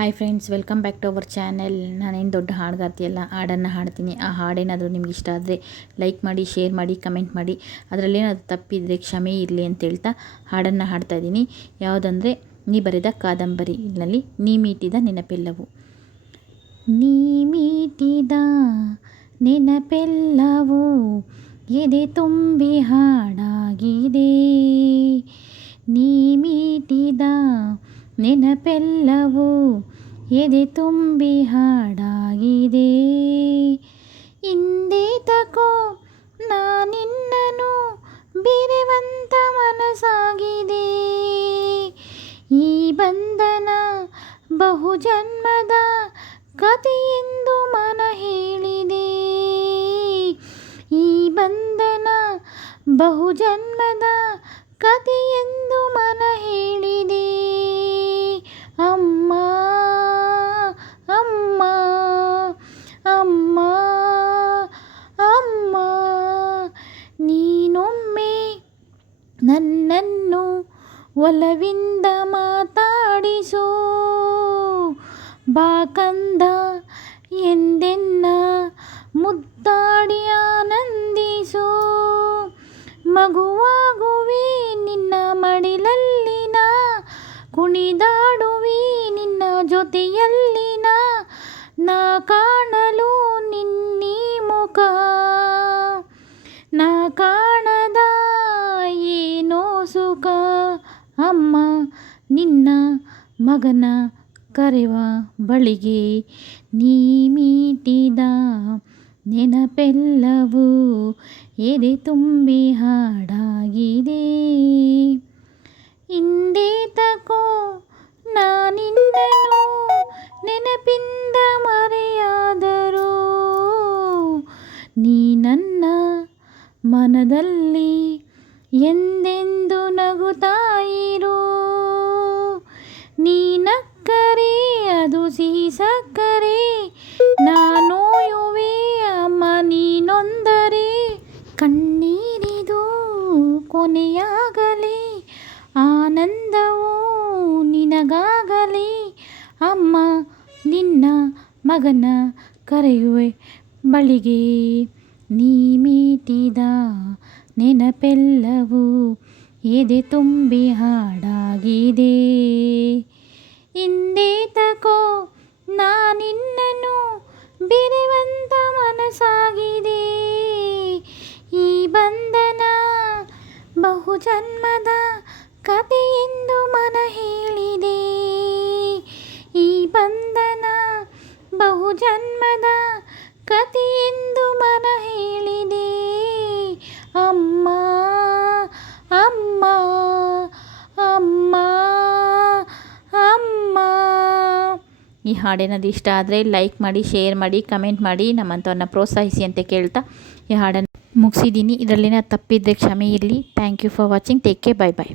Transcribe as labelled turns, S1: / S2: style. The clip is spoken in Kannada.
S1: Hi friends welcome back to our channel ನಾನೇನು ದೊಡ್ಡ ಹಾಡುಗಾರ್ತಿಯಲ್ಲ ಹಾಡನ್ನು ಹಾಡ್ತೀನಿ. ಆ ಹಾಡೇನಾದರೂ ನಿಮ್ಗೆ ಇಷ್ಟ ಆದರೆ ಲೈಕ್ ಮಾಡಿ ಶೇರ್ ಮಾಡಿ ಕಮೆಂಟ್ ಮಾಡಿ. ಅದರಲ್ಲೇನಾದರೂ ತಪ್ಪಿದರೆ ಕ್ಷಮೆ ಇರಲಿ ಅಂತ ಹೇಳ್ತಾ ಹಾಡನ್ನು ಹಾಡ್ತಾ ಇದ್ದೀನಿ. ಯಾವುದಂದರೆ, ನೀ ಬರೆದ ಕಾದಂಬರಿನಲ್ಲಿ ನೀ ಮೀಟಿದ ನೆನಪೆಲ್ಲವು. ನೀ ಮೀಟಿದ ನೆನಪೆಲ್ಲವು. ಎದೆ ತುಂಬಿ ಹಾಡಾಗಿದೆ. ನೆನಪೆಲ್ಲವೂ ಎದೆ ತುಂಬಿ ಹಾಡಾಗಿದೆ. ಇಂದೇತಕೋ ನಾನಿನ್ನನು ಬೇರೆವಂತ ಮನಸ್ಸಾಗಿದೆ. ಈ ಬಂಧನ ಬಹುಜನ್ಮದ ಕಥೆಯೆಂದು ಮನ ಹೇಳಿದೆ. ಈ ಬಂಧನ ಬಹುಜನ್ಮದ ಕಥೆಯೆಂದು ಮನ ಹೇಳಿದೆ ಅಮ್ಮ ಅಮ್ಮ ಅಮ್ಮ ಅಮ್ಮ ನೀನೊಮ್ಮೆ ನನ್ನನ್ನು ಒಲವಿಂದ ಮಾತಾಡಿಸು. ಬಾಕಂದ ಎಂದೆನ್ನ ಮುದ್ದಾಡಿ ಆನಂದಿಸೋ. ಮಗುವಾಗುವಿ, ನಿನ್ನ ಮಡಿಲಲ್ಲಿನ ಕುಣಿದಾಡುವಿ, ನಿನ್ನ ಜೊತೆಯಲ್ಲಿನ ನಾ. ಕಾಣಲು ನಿನ್ನೀ ಮುಖ. ನಾ ಕಾಣದ ಅಮ್ಮ, ನಿನ್ನ ಮಗನ ಕರೆವ ಬಳಿಗೆ. ನೀ ಮೀಟಿದ ನೆನಪೆಲ್ಲವೂ ಎದೆ ತುಂಬಿ ಹಾಡಾಗಿದೆ. ಇಂದೇತಕೋ ನಾನಿನ್ನನು ನೆನಪಿಂದ ಮರೆಯಾದರೂ ನೀ ನನ್ನ ಮನದಲ್ಲಿ ಎಂದೆಂದು ನಗುತ್ತಾಯಿರು ಸಿಹಿ ನಾನು ಯುವೆ ಅಮ್ಮ ನೀನೊಂದರೆ, ಕಣ್ಣೀರಿದು ಕೊನೆಯಾಗಲಿ, ಆನಂದವು ನಿನಗಾಗಲಿ, ಅಮ್ಮ ನಿನ್ನ ಮಗನ ಕರೆಯುವೆ ಬಳಿಗೆ. ನೀ ಮೀಟಿದ ನೆನಪೆಲ್ಲವೂ ಎದೆ ತುಂಬಿ ಹಾಡಾಗಿದೆ. ಕಥೆಯೆಂದು ಮನ ಹೇಳಿದೆ ಈ ಬಂಧನ ಬಹುಜನ್ಮದ ಕಥೆಯೆಂದು ಮನ ಹೇಳಿದೆ ಅಮ್ಮ ಅಮ್ಮ ಅಮ್ಮ ಅಮ್ಮ. ಈ ಹಾಡೇನಾದ್ರು ಇಷ್ಟ ಆದರೆ ಲೈಕ್ ಮಾಡಿ ಶೇರ್ ಮಾಡಿ ಕಮೆಂಟ್ ಮಾಡಿ ನಮ್ಮಂಥವ್ರನ್ನ ಪ್ರೋತ್ಸಾಹಿಸಿ ಅಂತ ಕೇಳ್ತಾ ಈ ಹಾಡನ್ನು ಮುಗಿಸಿದ್ದೀನಿ ಇದರಲ್ಲಿನ ತಪ್ಪಿದ್ದೆ ಕ್ಷಮೆ ಇರಲಿ. Thank you for watching take care bye bye